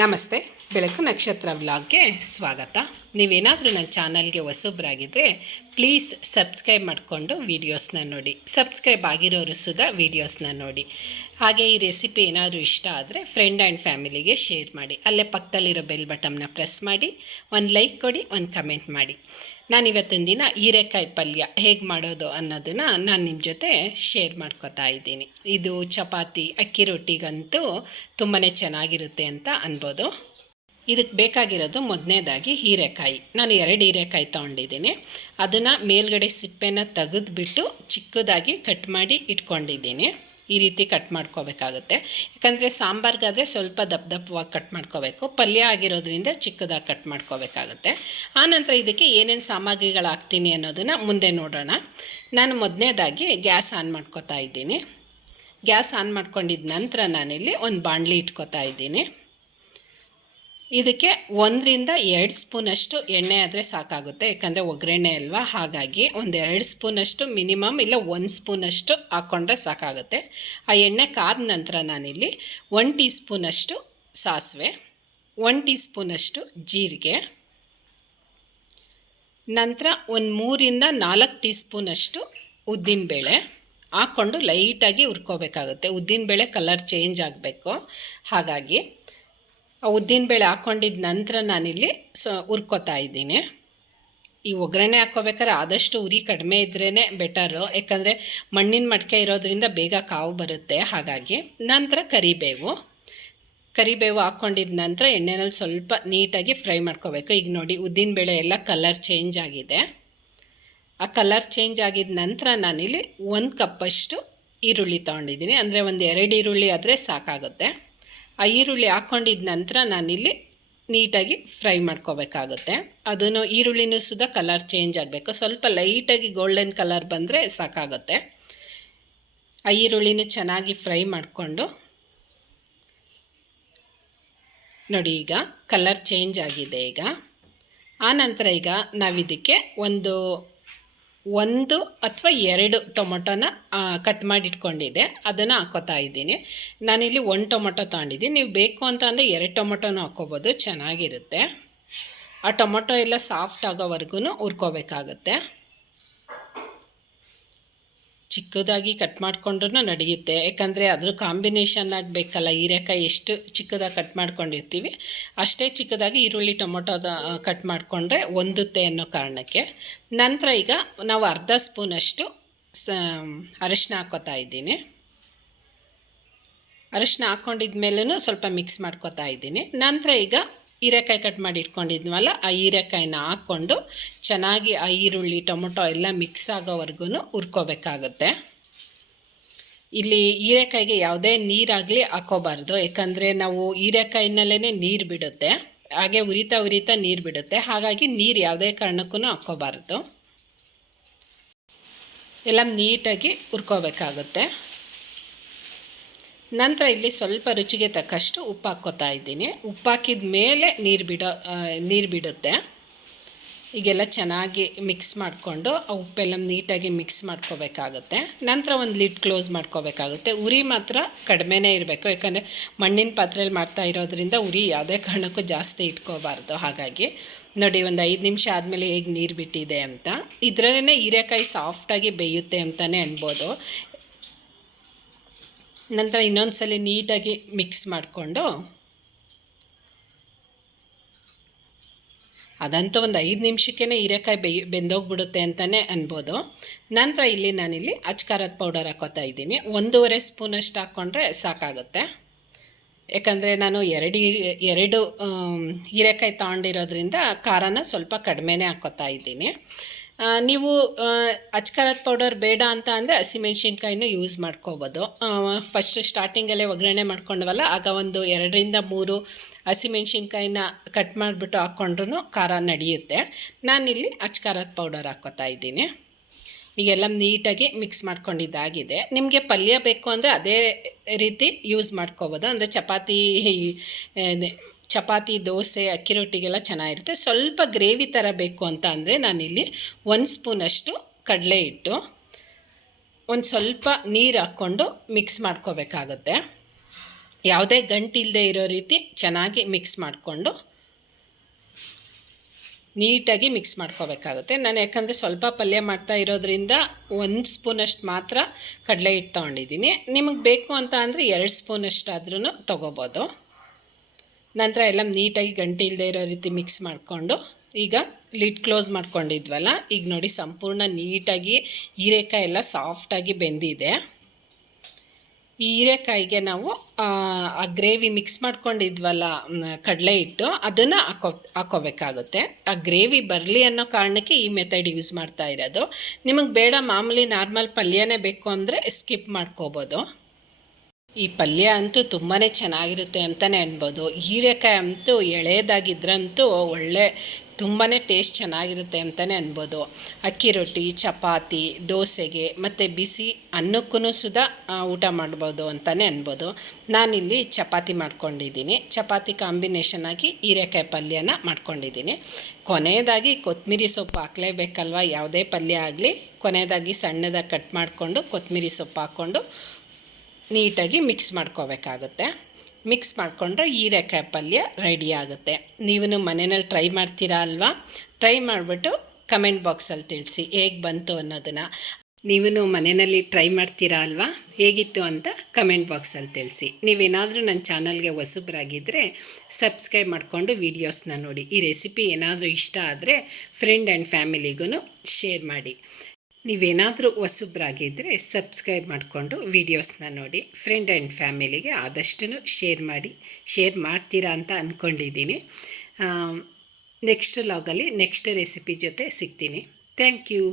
ನಮಸ್ತೆ, ಬೆಳಕು ನಕ್ಷತ್ರ ವ್ಲಾಗ್ಗೆ ಸ್ವಾಗತ. ನೀವೇನಾದರೂ ನನ್ನ ಚಾನಲ್ಗೆ ಹೊಸೊಬ್ಬರಾಗಿದ್ದರೆ ಪ್ಲೀಸ್ ಸಬ್ಸ್ಕ್ರೈಬ್ ಮಾಡಿಕೊಂಡು ವೀಡಿಯೋಸ್ನ ನೋಡಿ. ಸಬ್ಸ್ಕ್ರೈಬ್ ಆಗಿರೋರು ಸುಧಾ ವೀಡಿಯೋಸ್ನ ನೋಡಿ. ಹಾಗೆ ಈ ರೆಸಿಪಿ ಏನಾದರೂ ಇಷ್ಟ ಆದರೆ ಫ್ರೆಂಡ್ ಆ್ಯಂಡ್ ಫ್ಯಾಮಿಲಿಗೆ ಶೇರ್ ಮಾಡಿ. ಅಲ್ಲೇ ಪಕ್ಕದಲ್ಲಿರೋ ಬೆಲ್ ಬಟನ್ನ ಪ್ರೆಸ್ ಮಾಡಿ, ಒಂದು ಲೈಕ್ ಕೊಡಿ, ಒಂದು ಕಮೆಂಟ್ ಮಾಡಿ. ನಾನು ಇವತ್ತಿನ ದಿನ ಹೀರೆಕಾಯಿ ಪಲ್ಯ ಹೇಗೆ ಮಾಡೋದು ಅನ್ನೋದನ್ನು ನಾನು ನಿಮ್ಮ ಜೊತೆ ಶೇರ್ ಮಾಡ್ಕೋತಾ ಇದ್ದೀನಿ. ಇದು ಚಪಾತಿ, ಅಕ್ಕಿ ರೊಟ್ಟಿಗಂತೂ ತುಂಬಾ ಚೆನ್ನಾಗಿರುತ್ತೆ ಅಂತ ಅನ್ಬೋದು. ಇದಕ್ಕೆ ಬೇಕಾಗಿರೋದು ಮೊದಲನೇದಾಗಿ ಹೀರೆಕಾಯಿ. ನಾನು ಎರಡು ಹೀರೆಕಾಯಿ ತೊಗೊಂಡಿದ್ದೀನಿ. ಅದನ್ನು ಮೇಲ್ಗಡೆ ಸಿಪ್ಪೆನ ತೆಗೆದುಬಿಟ್ಟು ಚಿಕ್ಕದಾಗಿ ಕಟ್ ಮಾಡಿ ಇಟ್ಕೊಂಡಿದ್ದೀನಿ. ಈ ರೀತಿ ಕಟ್ ಮಾಡ್ಕೋಬೇಕಾಗುತ್ತೆ. ಯಾಕಂದರೆ ಸಾಂಬಾರ್ಗಾದರೆ ಸ್ವಲ್ಪ ದಪ್ಪ ದಪ್ಪವಾಗಿ ಕಟ್ ಮಾಡ್ಕೋಬೇಕು. ಪಲ್ಯ ಆಗಿರೋದ್ರಿಂದ ಚಿಕ್ಕದಾಗಿ ಕಟ್ ಮಾಡ್ಕೋಬೇಕಾಗುತ್ತೆ. ಆನಂತರ ಇದಕ್ಕೆ ಏನೇನು ಸಾಮಗ್ರಿಗಳು ಹಾಕ್ತೀನಿ ಅನ್ನೋದನ್ನು ಮುಂದೆ ನೋಡೋಣ. ನಾನು ಮೊದಲನೇದಾಗಿ ಗ್ಯಾಸ್ ಆನ್ ಮಾಡ್ಕೋತಾ ಇದ್ದೀನಿ. ಗ್ಯಾಸ್ ಆನ್ ಮಾಡ್ಕೊಂಡಿದ್ದ ನಂತರ ನಾನಿಲ್ಲಿ ಒಂದು ಬಾಣಲಿ ಇಟ್ಕೋತಾ ಇದ್ದೀನಿ. ಇದಕ್ಕೆ ಒಂದರಿಂದ ಎರಡು ಸ್ಪೂನಷ್ಟು ಎಣ್ಣೆ ಆದರೆ ಸಾಕಾಗುತ್ತೆ, ಯಾಕಂದರೆ ಒಗ್ಗರಣೆ ಅಲ್ವಾ? ಹಾಗಾಗಿ ಒಂದು ಎರಡು ಸ್ಪೂನಷ್ಟು ಮಿನಿಮಮ್ ಇಲ್ಲ ಒಂದು ಸ್ಪೂನಷ್ಟು ಹಾಕ್ಕೊಂಡ್ರೆ ಸಾಕಾಗುತ್ತೆ. ಆ ಎಣ್ಣೆ ಕಾದ ನಂತರ ನಾನಿಲ್ಲಿ ಒನ್ ಟೀ ಸ್ಪೂನಷ್ಟು ಸಾಸಿವೆ ಒನ್ ಟೀ ಸ್ಪೂನಷ್ಟು ಜೀರಿಗೆ, ನಂತರ ಒಂದು ಮೂರಿಂದ ನಾಲ್ಕು ಟೀ ಸ್ಪೂನಷ್ಟು ಉದ್ದಿನಬೇಳೆ ಹಾಕ್ಕೊಂಡು ಲೈಟಾಗಿ ಹುರ್ಕೋಬೇಕಾಗುತ್ತೆ. ಉದ್ದಿನಬೇಳೆ ಕಲರ್ ಚೇಂಜ್ ಆಗಬೇಕು. ಹಾಗಾಗಿ ಆ ಉದ್ದಿನಬೇಳೆ ಹಾಕ್ಕೊಂಡಿದ್ದ ನಂತರ ನಾನಿಲ್ಲಿ ಸೊ ಹುರ್ಕೋತಾ ಇದ್ದೀನಿ. ಈ ಒಗ್ಗರಣೆ ಹಾಕ್ಕೋಬೇಕಾದ್ರೆ ಆದಷ್ಟು ಉರಿ ಕಡಿಮೆ ಇದ್ರೇ ಬೆಟರು ಯಾಕಂದರೆ ಮಣ್ಣಿನ ಮಡಿಕೆ ಇರೋದ್ರಿಂದ ಬೇಗ ಕಾವು ಬರುತ್ತೆ. ಹಾಗಾಗಿ ನಂತರ ಕರಿಬೇವು. ಕರಿಬೇವು ಹಾಕ್ಕೊಂಡಿದ್ದ ನಂತರ ಎಣ್ಣೆನಲ್ಲಿ ಸ್ವಲ್ಪ ನೀಟಾಗಿ ಫ್ರೈ ಮಾಡ್ಕೋಬೇಕು. ಈಗ ನೋಡಿ ಉದ್ದಿನಬೇಳೆ ಎಲ್ಲ ಕಲರ್ ಚೇಂಜ್ ಆಗಿದೆ. ಆ ಕಲರ್ ಚೇಂಜ್ ಆಗಿದ ನಂತರ ನಾನಿಲ್ಲಿ ಒಂದು ಕಪ್ಪಷ್ಟು ಈರುಳ್ಳಿ ತೊಗೊಂಡಿದ್ದೀನಿ. ಅಂದರೆ ಒಂದು ಎರಡು ಈರುಳ್ಳಿ ಆದರೆ ಸಾಕಾಗುತ್ತೆ. ಆ ಈರುಳ್ಳಿ ಹಾಕ್ಕೊಂಡಿದ್ದ ನಂತರ ನಾನಿಲ್ಲಿ ನೀಟಾಗಿ ಫ್ರೈ ಮಾಡ್ಕೋಬೇಕಾಗುತ್ತೆ. ಅದನ್ನು ಈರುಳ್ಳಿನೂ ಸುದ ಕಲರ್ ಚೇಂಜ್ ಆಗಬೇಕು. ಸ್ವಲ್ಪ ಲೈಟಾಗಿ ಗೋಲ್ಡನ್ ಕಲರ್ ಬಂದರೆ ಸಾಕಾಗುತ್ತೆ. ಆ ಈರುಳ್ಳಿನೂ ಚೆನ್ನಾಗಿ ಫ್ರೈ ಮಾಡಿಕೊಂಡು ನೋಡಿ ಈಗ ಕಲರ್ ಚೇಂಜ್ ಆಗಿದೆ ಈಗ. ಆನಂತರ ಈಗ ನಾವಿದಕ್ಕೆ ಒಂದು ಒಂದು ಅಥವಾ ಎರಡು ಟೊಮೊಟೊನ ಕಟ್ ಮಾಡಿ ಇಟ್ಕೊಂಡಿದ್ದೆ ಅದನ್ನು ಹಾಕೋತಾ ಇದ್ದೀನಿ. ನಾನಿಲ್ಲಿ ಒಂದು ಟೊಮೊಟೊ ತೊಗೊಂಡಿದ್ದೀನಿ. ನೀವು ಬೇಕು ಅಂತ ಅಂದರೆ ಎರಡು ಟೊಮೊಟೊನೂ ಹಾಕ್ಕೋಬೋದು ಚೆನ್ನಾಗಿರುತ್ತೆ. ಆ ಟೊಮೊಟೊ ಎಲ್ಲ ಸಾಫ್ಟ್ ಆಗೋವರೆಗೂ ಹುರ್ಕೋಬೇಕಾಗತ್ತೆ. ಚಿಕ್ಕದಾಗಿ ಕಟ್ ಮಾಡಿಕೊಂಡ್ರೂ ನಡೆಯುತ್ತೆ. ಯಾಕಂದರೆ ಅದ್ರ ಕಾಂಬಿನೇಷನ್ ಆಗಬೇಕಲ್ಲ ಹೀರೆಕಾಯಿ ಎಷ್ಟು ಚಿಕ್ಕದಾಗಿ ಕಟ್ ಮಾಡ್ಕೊಂಡಿರ್ತೀವಿ, ಅಷ್ಟೇ ಚಿಕ್ಕದಾಗಿ ಈರುಳ್ಳಿ ಟೊಮೊಟೊದ ಕಟ್ ಮಾಡಿಕೊಂಡ್ರೆ ಹೊಂದುತ್ತೆ ಅನ್ನೋ ಕಾರಣಕ್ಕೆ. ನಂತರ ಈಗ ನಾವು ಅರ್ಧ ಸ್ಪೂನಷ್ಟು ಸ ಅರಿಶಿನ ಹಾಕ್ಕೋತಾ ಇದ್ದೀನಿ. ಅರಿಶಿನ ಹಾಕ್ಕೊಂಡಿದ್ಮೇಲೂ ಸ್ವಲ್ಪ ಮಿಕ್ಸ್ ಮಾಡ್ಕೋತಾ ಇದ್ದೀನಿ. ನಂತರ ಈಗ ಹೀರೆಕಾಯಿ ಕಟ್ ಮಾಡಿ ಇಟ್ಕೊಂಡಿದ್ವಲ್ಲ ಆ ಹೀರೆಕಾಯಿನ ಹಾಕ್ಕೊಂಡು ಚೆನ್ನಾಗಿ ಆ ಈರುಳ್ಳಿ, ಟೊಮೊಟೊ ಎಲ್ಲ ಮಿಕ್ಸ್ ಆಗೋವರೆಗೂ ಹುರ್ಕೋಬೇಕಾಗುತ್ತೆ. ಇಲ್ಲಿ ಹೀರೆಕಾಯಿಗೆ ಯಾವುದೇ ನೀರಾಗಲಿ ಹಾಕೋಬಾರ್ದು ಯಾಕಂದರೆ ನಾವು ಹೀರೆಕಾಯಿನಲ್ಲೇ ನೀರು ಬಿಡುತ್ತೆ, ಹಾಗೆ ಉರಿತಾ ಉರಿತಾ ನೀರು ಬಿಡುತ್ತೆ, ಹಾಗಾಗಿ ನೀರು ಯಾವುದೇ ಕಾರಣಕ್ಕೂ ಹಾಕ್ಕೋಬಾರ್ದು ಎಲ್ಲ ನೀಟಾಗಿ ಹುರ್ಕೋಬೇಕಾಗುತ್ತೆ. ನಂತರ ಇಲ್ಲಿ ಸ್ವಲ್ಪ ರುಚಿಗೆ ತಕ್ಕಷ್ಟು ಉಪ್ಪು ಹಾಕ್ಕೋತಾ ಇದ್ದೀನಿ. ಉಪ್ಪು ಹಾಕಿದ ಮೇಲೆ ನೀರು ಬಿಡೋ ನೀರು ಬಿಡುತ್ತೆ. ಈಗೆಲ್ಲ ಚೆನ್ನಾಗಿ ಮಿಕ್ಸ್ ಮಾಡಿಕೊಂಡು ಆ ಉಪ್ಪೆಲ್ಲ ನೀಟಾಗಿ ಮಿಕ್ಸ್ ಮಾಡ್ಕೋಬೇಕಾಗುತ್ತೆ. ನಂತರ ಒಂದು ಲಿಡ್ ಕ್ಲೋಸ್ ಮಾಡ್ಕೋಬೇಕಾಗುತ್ತೆ. ಉರಿ ಮಾತ್ರ ಕಡಿಮೆನೇ ಇರಬೇಕು. ಯಾಕಂದರೆ ಮಣ್ಣಿನ ಪಾತ್ರೆಯಲ್ಲಿ ಮಾಡ್ತಾ ಇರೋದ್ರಿಂದ ಉರಿ ಯಾವುದೇ ಕಾರಣಕ್ಕೂ ಜಾಸ್ತಿ ಇಟ್ಕೋಬಾರ್ದು. ಹಾಗಾಗಿ ನೋಡಿ ಒಂದು ಐದು ನಿಮಿಷ ಆದಮೇಲೆ ಹೇಗೆ ನೀರು ಬಿಟ್ಟಿದೆ ಅಂತ. ಇದರಲ್ಲೇ ಹೀರೆಕಾಯಿ ಸಾಫ್ಟಾಗಿ ಬೇಯುತ್ತೆ ಅಂತಲೇ ಅನ್ಬೋದು. ನಂತರ ಇನ್ನೊಂದು ಸಲ ನೀಟಾಗಿ ಮಿಕ್ಸ್ ಮಾಡಿಕೊಂಡು ಅದಂತೂ ಒಂದು ಐದು ನಿಮಿಷಕ್ಕೇ ಹೀರೆಕಾಯಿ ಬೇಯ್, ಬೆಂದೋಗ್ಬಿಡುತ್ತೆ ಅಂತಲೇ ಅನ್ಬೋದು. ನಂತರ ಇಲ್ಲಿ ನಾನಿಲ್ಲಿ ಅಚ್ಕಾರದ ಪೌಡರ್ ಹಾಕೋತಾ ಇದ್ದೀನಿ. ಒಂದೂವರೆ ಸ್ಪೂನಷ್ಟು ಹಾಕ್ಕೊಂಡ್ರೆ ಸಾಕಾಗುತ್ತೆ. ಯಾಕಂದರೆ ನಾನು ಎರಡು ಎರಡು ಹೀರೆಕಾಯಿ ತಗೊಂಡಿರೋದ್ರಿಂದ ಖಾರನ ಸ್ವಲ್ಪ ಕಡಿಮೆನೇ ಹಾಕೋತಾ ಇದ್ದೀನಿ. ನೀವು ಅಚ್ಕಾರದ ಪೌಡರ್ ಬೇಡ ಅಂತ ಅಂದರೆ ಹಸಿಮೆಣ್ಸಿನ್ಕಾಯಿನೂ ಯೂಸ್ ಮಾಡ್ಕೋಬೋದು. ಫಸ್ಟ್ ಸ್ಟಾರ್ಟಿಂಗಲ್ಲೇ ಒಗ್ಗರಣೆ ಮಾಡ್ಕೊಂಡವಲ್ಲ, ಆಗ ಒಂದು ಎರಡರಿಂದ ಮೂರು ಹಸಿಮೆಣ್ಸಿನ್ಕಾಯಿನ ಕಟ್ ಮಾಡಿಬಿಟ್ಟು ಹಾಕ್ಕೊಂಡ್ರೂ ಖಾರ ನಡೆಯುತ್ತೆ. ನಾನಿಲ್ಲಿ ಅಚ್ಕಾರದ ಪೌಡರ್ ಹಾಕ್ಕೋತಾ ಇದ್ದೀನಿ. ಈಗೆಲ್ಲ ನೀಟಾಗಿ ಮಿಕ್ಸ್ ಮಾಡ್ಕೊಂಡಿದ್ದಾಗಿದೆ. ನಿಮಗೆ ಪಲ್ಯ ಬೇಕು ಅಂದರೆ ಅದೇ ರೀತಿ ಯೂಸ್ ಮಾಡ್ಕೋಬೋದು. ಅಂದರೆ ಚಪಾತಿ ಚಪಾತಿ, ದೋಸೆ, ಅಕ್ಕಿ ರೊಟ್ಟಿಗೆಲ್ಲ ಚೆನ್ನಾಗಿರುತ್ತೆ. ಸ್ವಲ್ಪ ಗ್ರೇವಿ ಥರ ಬೇಕು ಅಂತ ಅಂದರೆ ನಾನಿಲ್ಲಿ ಒಂದು ಸ್ಪೂನಷ್ಟು ಕಡಲೆ ಹಿಟ್ಟು, ಒಂದು ಸ್ವಲ್ಪ ನೀರು ಹಾಕ್ಕೊಂಡು ಮಿಕ್ಸ್ ಮಾಡ್ಕೋಬೇಕಾಗತ್ತೆ. ಯಾವುದೇ ಗಂಟಿಲ್ಲದೆ ಇರೋ ರೀತಿ ಚೆನ್ನಾಗಿ ಮಿಕ್ಸ್ ಮಾಡಿಕೊಂಡು ನೀಟಾಗಿ ಮಿಕ್ಸ್ ಮಾಡ್ಕೋಬೇಕಾಗುತ್ತೆ. ನಾನು ಯಾಕಂದರೆ ಸ್ವಲ್ಪ ಪಲ್ಯ ಮಾಡ್ತಾ ಇರೋದ್ರಿಂದ ಒಂದು ಸ್ಪೂನಷ್ಟು ಮಾತ್ರ ಕಡಲೆ ಹಿಟ್ಟು ತೊಗೊಂಡಿದ್ದೀನಿ. ನಿಮಗೆ ಬೇಕು ಅಂತ ಅಂದರೆ ಎರಡು ಸ್ಪೂನಷ್ಟಾದ್ರೂ ತೊಗೋಬೋದು. ನಂತರ ಎಲ್ಲ ನೀಟಾಗಿ ಗಂಟೆ ಇಲ್ಲದೆ ಇರೋ ರೀತಿ ಮಿಕ್ಸ್ ಮಾಡಿಕೊಂಡು ಈಗ ಲಿಡ್ ಕ್ಲೋಸ್ ಮಾಡ್ಕೊಂಡಿದ್ವಲ್ಲ, ಈಗ ನೋಡಿ ಸಂಪೂರ್ಣ ನೀಟಾಗಿ ಹೀರೆಕಾಯಿ ಎಲ್ಲ ಸಾಫ್ಟಾಗಿ ಬೆಂದಿದೆ. ಈ ಹೀರೆಕಾಯಿಗೆ ನಾವು, ಆ ಗ್ರೇವಿ ಮಿಕ್ಸ್ ಮಾಡ್ಕೊಂಡಿದ್ವಲ್ಲ ಕಡಲೆ ಹಿಟ್ಟು, ಅದನ್ನು ಹಾಕೋ, ಹಾಕೋಬೇಕಾಗುತ್ತೆ. ಆ ಗ್ರೇವಿ ಬರಲಿ ಅನ್ನೋ ಕಾರಣಕ್ಕೆ ಈ ಮೆಥಡ್ ಯೂಸ್ ಮಾಡ್ತಾ ಇರೋದು. ನಿಮಗೆ ಬೇಡ, ಮಾಮೂಲಿ ನಾರ್ಮಲ್ ಪಲ್ಯನೇ ಬೇಕು ಅಂದರೆ ಸ್ಕಿಪ್ ಮಾಡ್ಕೋಬೋದು. ಈ ಪಲ್ಯ ಅಂತೂ ತುಂಬಾ ಚೆನ್ನಾಗಿರುತ್ತೆ ಅಂತಲೇ ಅನ್ಬೋದು. ಹೀರೆಕಾಯಿ ಅಂತೂ ಎಳೆದಾಗಿದ್ರಂತೂ ಒಳ್ಳೆ ತುಂಬಾ ಟೇಸ್ಟ್ ಚೆನ್ನಾಗಿರುತ್ತೆ ಅಂತಲೇ ಅನ್ಬೋದು. ಅಕ್ಕಿ ರೊಟ್ಟಿ, ಚಪಾತಿ, ದೋಸೆಗೆ ಮತ್ತು ಬಿಸಿ ಅನ್ನಕ್ಕೂ ಸುದ ಊಟ ಮಾಡ್ಬೋದು ಅಂತಲೇ ಅನ್ಬೋದು. ನಾನಿಲ್ಲಿ ಚಪಾತಿ ಮಾಡ್ಕೊಂಡಿದ್ದೀನಿ. ಚಪಾತಿ ಕಾಂಬಿನೇಷನ್ ಆಗಿ ಹೀರೆಕಾಯಿ ಪಲ್ಯನ ಮಾಡ್ಕೊಂಡಿದ್ದೀನಿ. ಕೊನೆಯದಾಗಿ ಕೊತ್ತಂಬರಿ ಸೊಪ್ಪು ಹಾಕಲೇಬೇಕಲ್ವ? ಯಾವುದೇ ಪಲ್ಯ ಆಗಲಿ, ಕೊನೆಯದಾಗಿ ಸಣ್ಣದಾಗಿ ಕಟ್ ಮಾಡಿಕೊಂಡು ಕೊತ್ತಂಬರಿ ಸೊಪ್ಪು ಹಾಕ್ಕೊಂಡು ನೀಟಾಗಿ ಮಿಕ್ಸ್ ಮಾಡ್ಕೋಬೇಕಾಗುತ್ತೆ. ಮಿಕ್ಸ್ ಮಾಡಿಕೊಂಡ್ರೆ ಹೀರೆಕಾಯಿ ಪಲ್ಯ ರೆಡಿ ಆಗುತ್ತೆ. ನೀವು ಮನೆಯಲ್ಲಿ ಟ್ರೈ ಮಾಡ್ತೀರಾ ಅಲ್ವಾ? ಟ್ರೈ ಮಾಡಿಬಿಟ್ಟು ಕಮೆಂಟ್ ಬಾಕ್ಸಲ್ಲಿ ತಿಳಿಸಿ ಹೇಗೆ ಬಂತು ಅನ್ನೋದನ್ನು. ನೀವು ಮನೆಯಲ್ಲಿ ಟ್ರೈ ಮಾಡ್ತೀರಾ ಅಲ್ವಾ? ಹೇಗಿತ್ತು ಅಂತ ಕಮೆಂಟ್ ಬಾಕ್ಸಲ್ಲಿ ತಿಳಿಸಿ. ನೀವೇನಾದರೂ ನನ್ನ ಚಾನಲ್ಗೆ ಹೊಸಬ್ರಾಗಿದ್ದರೆ ಸಬ್ಸ್ಕ್ರೈಬ್ ಮಾಡಿಕೊಂಡು ವೀಡಿಯೋಸ್ನ ನೋಡಿ. ಈ ರೆಸಿಪಿ ಏನಾದರೂ ಇಷ್ಟ ಆದರೆ ಫ್ರೆಂಡ್ ಆ್ಯಂಡ್ ಫ್ಯಾಮಿಲಿಗೂ ಶೇರ್ ಮಾಡಿ. ನೀವೇನಾದರೂ ಹೊಸಬ್ರಾಗಿದ್ದರೆ ಸಬ್ಸ್ಕ್ರೈಬ್ ಮಾಡಿಕೊಂಡು ವೀಡಿಯೋಸ್ನ ನೋಡಿ ಫ್ರೆಂಡ್ ಆ್ಯಂಡ್ ಫ್ಯಾಮಿಲಿಗೆ ಆದಷ್ಟು ಶೇರ್ ಮಾಡಿ ಶೇರ್ ಮಾಡ್ತೀರಾ ಅಂತ ಅಂದ್ಕೊಂಡಿದ್ದೀನಿ ನೆಕ್ಸ್ಟ್ ಲಾಗಲ್ಲಿ ನೆಕ್ಸ್ಟ್ ರೆಸಿಪಿ ಜೊತೆ ಸಿಗ್ತೀನಿ. Thank you